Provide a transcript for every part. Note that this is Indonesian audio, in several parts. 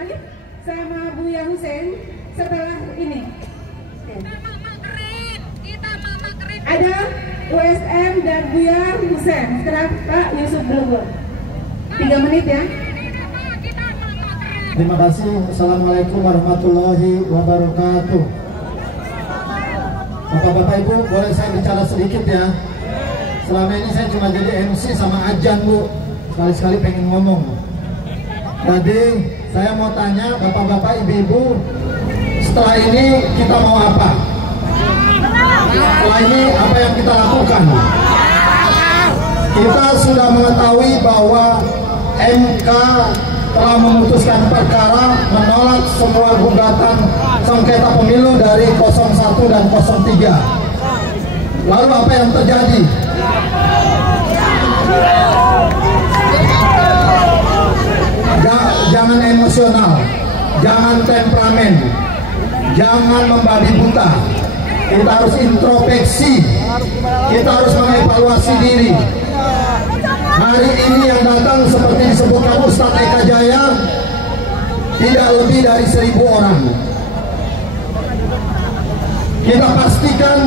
Arif sama Buya Hussein setelah ini. Ada USM dan Buya Hussein setelah Pak Yusuf Blugur. 3 menit ya. Terima kasih. Assalamualaikum warahmatullahi wabarakatuh. Bapak-bapak Ibu, boleh saya bicara sedikit ya? Selama ini saya cuma jadi MC sama Ajan, Bu. Sekali-sekali pengen ngomong. Jadi saya mau tanya bapak-bapak, ibu-ibu, setelah ini kita mau apa? Setelah ini apa yang kita lakukan? Kita sudah mengetahui bahwa MK telah memutuskan perkara menolak semua gugatan sengketa pemilu dari 01 dan 03. Lalu apa yang terjadi? Jangan emosional, jangan temperamen, jangan membabi buta. Kita harus introspeksi, kita harus mengevaluasi diri. Hari ini yang datang seperti disebutkan Ustadz Eka Jaya tidak lebih dari 1000 orang. Kita pastikan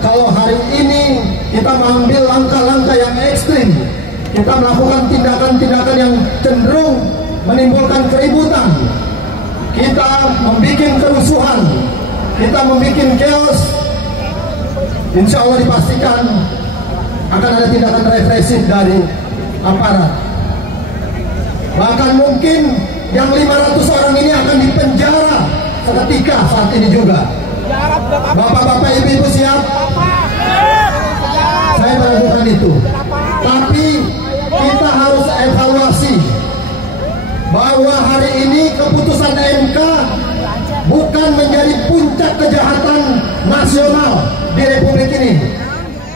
kalau hari ini kita mengambil langkah-langkah yang ekstrim, kita melakukan tindakan-tindakan yang cenderung menimbulkan keributan, kita membuat kerusuhan, kita membuat chaos, insya Allah dipastikan akan ada tindakan represif dari aparat. Bahkan mungkin yang 500 orang ini akan dipenjara seketika saat ini juga. Bapak-bapak, ibu-ibu siap? Saya melakukan itu. Tapi kita harus evaluasi bahwa hari ini keputusan MK bukan menjadi puncak kejahatan nasional di Republik ini,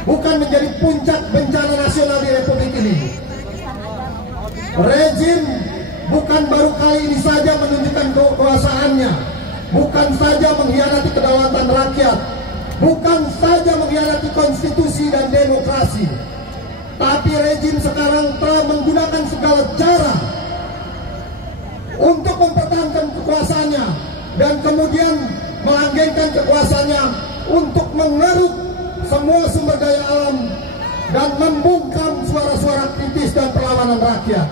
bukan menjadi puncak bencana nasional di Republik ini. Rezim bukan baru kali ini saja menunjukkan kekuasaannya, bukan saja mengkhianati kedaulatan rakyat, bukan saja mengkhianati konstitusi dan demokrasi, tapi rezim sekarang telah menggunakan segala cara untuk mempertahankan kekuasaannya dan kemudian melanggengkan kekuasaannya untuk mengeruk semua sumber daya alam dan membungkam suara-suara kritis dan perlawanan rakyat.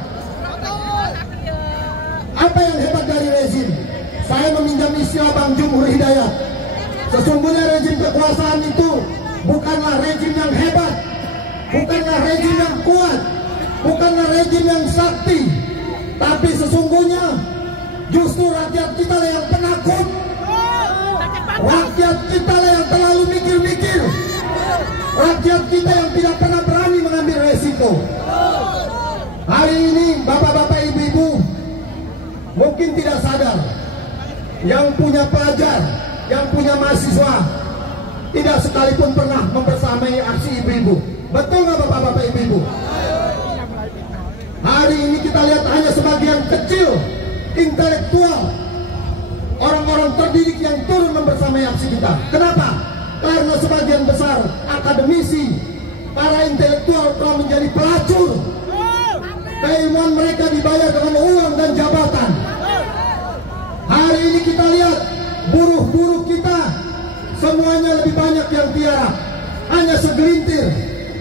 Apa yang hebat dari rezim? Saya meminjam istilah Bang Jumhur Hidayat. Sesungguhnya rezim kekuasaan itu bukanlah rezim yang hebat, bukanlah rezim yang kuat, bukanlah rezim yang sakti, tapi sesungguhnya justru rakyat kita lah yang penakut. Rakyat kita lah yang terlalu mikir-mikir. Rakyat kita yang tidak pernah berani mengambil resiko. Hari ini bapak-bapak, ibu-ibu mungkin tidak sadar, yang punya pelajar, yang punya mahasiswa tidak sekalipun pernah membersamai aksi ibu-ibu. Betul nggak bapak-bapak, ibu-ibu? Hari ini kita lihat hanya sebagian kecil intelektual, orang-orang terdidik yang turun membersamai aksi kita. Kenapa? Karena sebagian besar akademisi, para intelektual telah menjadi pelacur. Keilmuan mereka dibayar dengan uang dan jabatan. Hari ini kita lihat buruh-buruh kita semuanya lebih banyak yang tiarap, hanya segelintir.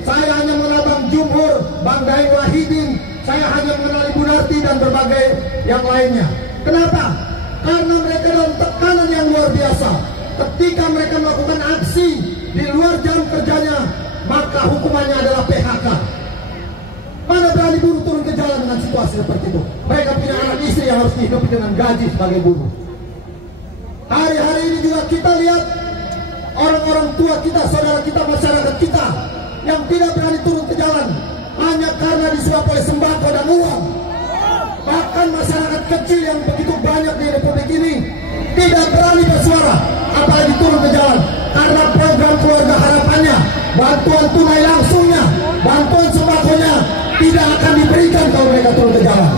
Saya hanya mengenal Bang Jumhur, Bang Daeng Wahidin, saya hanya mengenal Ibu Narti dan berbagai yang lainnya. Kenapa? Karena mereka dalam tekanan yang luar biasa. Ketika mereka melakukan aksi di luar jam kerjanya, maka hukumannya adalah PHK. Mana berani buruh turun ke jalan dengan situasi seperti itu? Mereka punya anak istri yang harus dihidupi dengan gaji sebagai buruh. Hari-hari ini juga kita lihat orang-orang tua kita, saudara kita, masyarakat kita yang tidak berani turun ke jalan hanya karena disuap oleh sembako dan uang. Bahkan masyarakat kecil yang begitu banyak di Republik ini tidak berani bersuara, apalagi turun ke jalan, karena program keluarga harapannya, bantuan tunai langsungnya, bantuan sembakonya tidak akan diberikan kalau mereka turun ke jalan.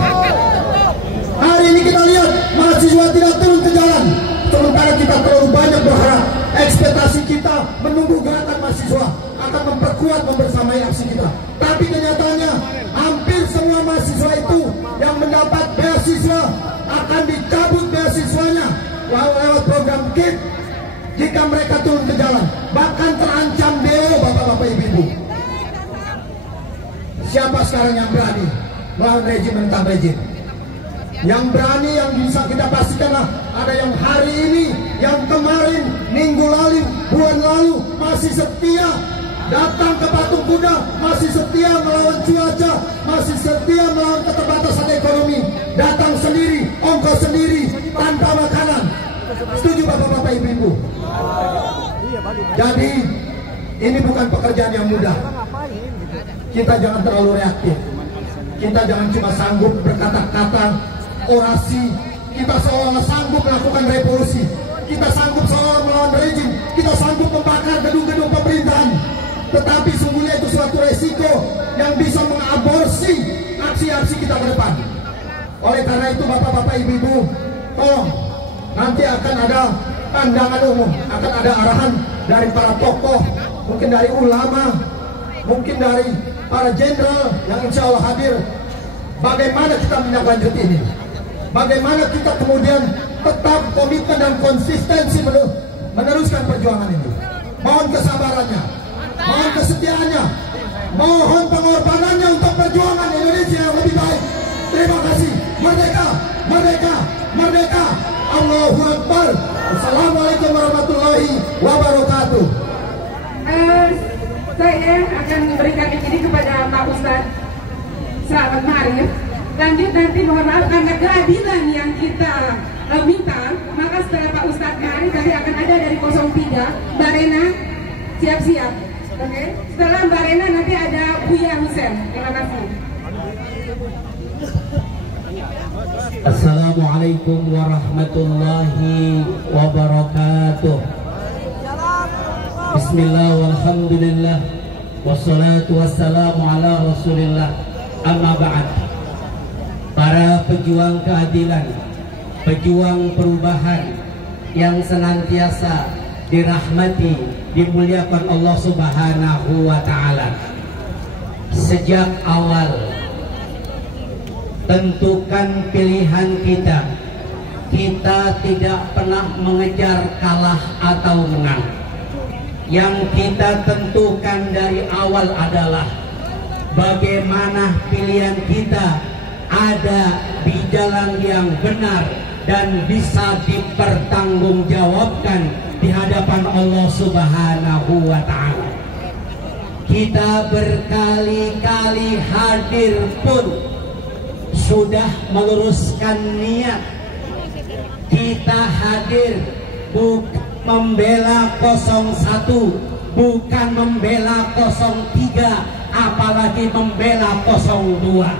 Hari ini kita lihat mahasiswa tidak turun ke jalan, sementara kita terlalu banyak berharap. Ekspektasi kita menunggu gerakan mahasiswa akan memperkuat membersamai aksi kita, tapi kenyataannya hampir semua mahasiswa itu yang mendapat beasiswa akan dicabut bangkit jika mereka turun ke jalan, bahkan terancam demo, bapak-bapak, ibu-ibu. Siapa sekarang yang berani melawan rejim mentah rejim? Yang berani, yang bisa kita pastikanlah ada yang hari ini, yang kemarin, minggu lalu, bulan lalu masih setia datang ke Patung Kuda, masih setia melawan cuaca, masih setia melawan keterbatasan ekonomi, datang sendiri, ongkos sendiri, tanpa makanan. Setuju bapak-bapak, ibu-ibu? Jadi ini bukan pekerjaan yang mudah. Kita jangan terlalu reaktif. Kita jangan cuma sanggup berkata-kata, orasi. Kita seolah-olah sanggup melakukan revolusi. Kita sanggup seolah melawan rejim. Kita sanggup membakar gedung-gedung pemerintahan. Tetapi sungguhnya itu suatu resiko yang bisa mengaborsi aksi-aksi kita ke depan. Oleh karena itu bapak-bapak, ibu-ibu, tolong, nanti akan ada pandangan umum, akan ada arahan dari para tokoh, mungkin dari ulama, mungkin dari para jenderal yang insya Allah hadir. Bagaimana kita menindaklanjuti ini? Bagaimana kita kemudian tetap komitmen dan konsistensi meneruskan perjuangan ini? Mohon kesabarannya, mohon kesetiaannya, mohon pengorbanannya untuk perjuangan Indonesia yang lebih baik. Terima kasih. Merdeka, merdeka, merdeka. Allahu Akbar. Assalamualaikum warahmatullahi wabarakatuh. Saya akan memberikan ini kepada Pak Ustadz Selamat Ma'arif. Lanjut nanti mohon maaf karena keadilan yang kita minta, maka setelah Pak Ustadz Ma'arif nanti akan ada dari 03 Mbak Rena, siap-siap. Oke. Setelah Mbak Rena nanti ada Buya Husen. Terima kasih. Assalamualaikum warahmatullahi wabarakatuh. Bismillah walhamdulillah wassalatu wassalamu ala rasulillah. Amma ba'd. Para pejuang keadilan, pejuang perubahan yang senantiasa dirahmati, dimuliakan Allah Subhanahu wa ta'ala. Sejak awal tentukan pilihan kita. Kita tidak pernah mengejar kalah atau menang. Yang kita tentukan dari awal adalah bagaimana pilihan kita ada di jalan yang benar dan bisa dipertanggungjawabkan di hadapan Allah Subhanahu wa ta'ala. Kita berkali-kali hadir pun sudah meluruskan niat. Kita hadir bukan membela 01, bukan membela 03, apalagi membela 02.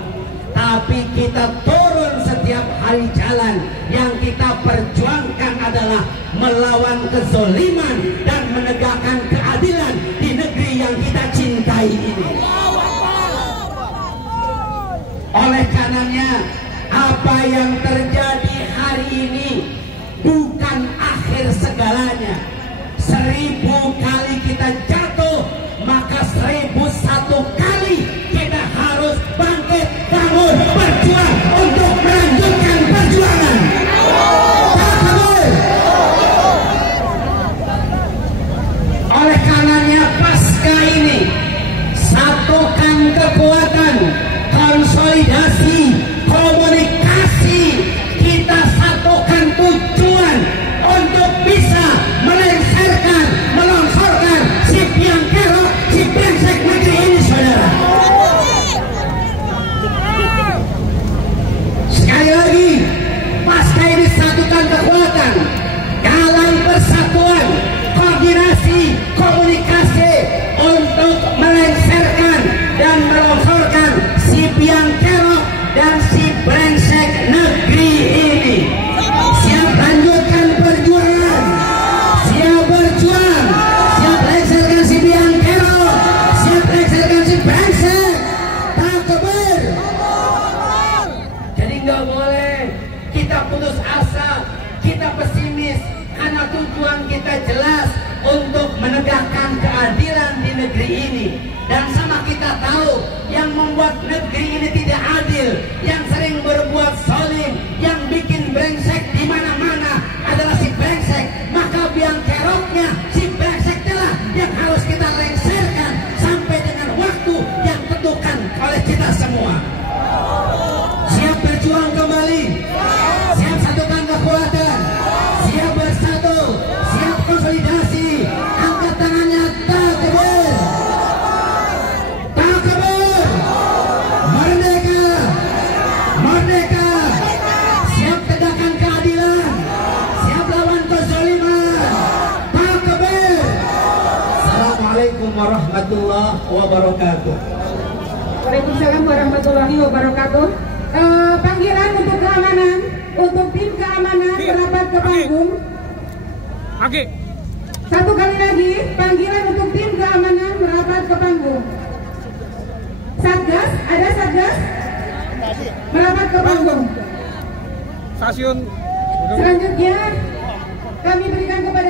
Tapi kita turun setiap hari jalan. Yang kita perjuangkan adalah melawan kezoliman dan menegakkan keadilan di negeri yang kita cintai ini. Oleh karenanya, apa yang terjadi hari ini bukan akhir segalanya. 1000 kali kita jatuh, maka 1001 kali kita harus bangkit, bangun, berjuang untuk melanjutkan perjuangan. Oleh karenanya, pasca ini satukan kekuatan, konsolidasi, komunikasi, kita satukan tujuan untuk bisa melengsarkan, melongsorkan si piang kerok, si brengsek negeri ini, saudara. Sekali lagi, pasca ini satukan kekuatan, dalam persatuan, koordinasi, komunikasi untuk melengsarkan dan melongsorkan si piang kerok dan si brengsek negeri ini. Siap lanjutkan perjuangan, siap berjuang, siap lengsarkan si piang kerok, siap lengsarkan si brengsek. Takbir. Jadi nggak boleh kita putus asa, kita pesimis, karena tujuan kita jelas untuk menegakkan keadilan di negeri ini. Dan sama kita tahu, yang membuat negeri ini tidak adil, yang sering berbuat zalim, yang bikin brengsek di mana-mana adalah si brengsek. wabarakatuh. Waalaikumsalam warahmatullahi wabarakatuh. Panggilan untuk keamanan, untuk tim keamanan merapat ke panggung. Oke. Satu kali lagi, panggilan untuk tim keamanan merapat ke panggung. Satgas, ada Satgas? Merapat ke panggung. Stasiun. Selanjutnya kami berikan kepada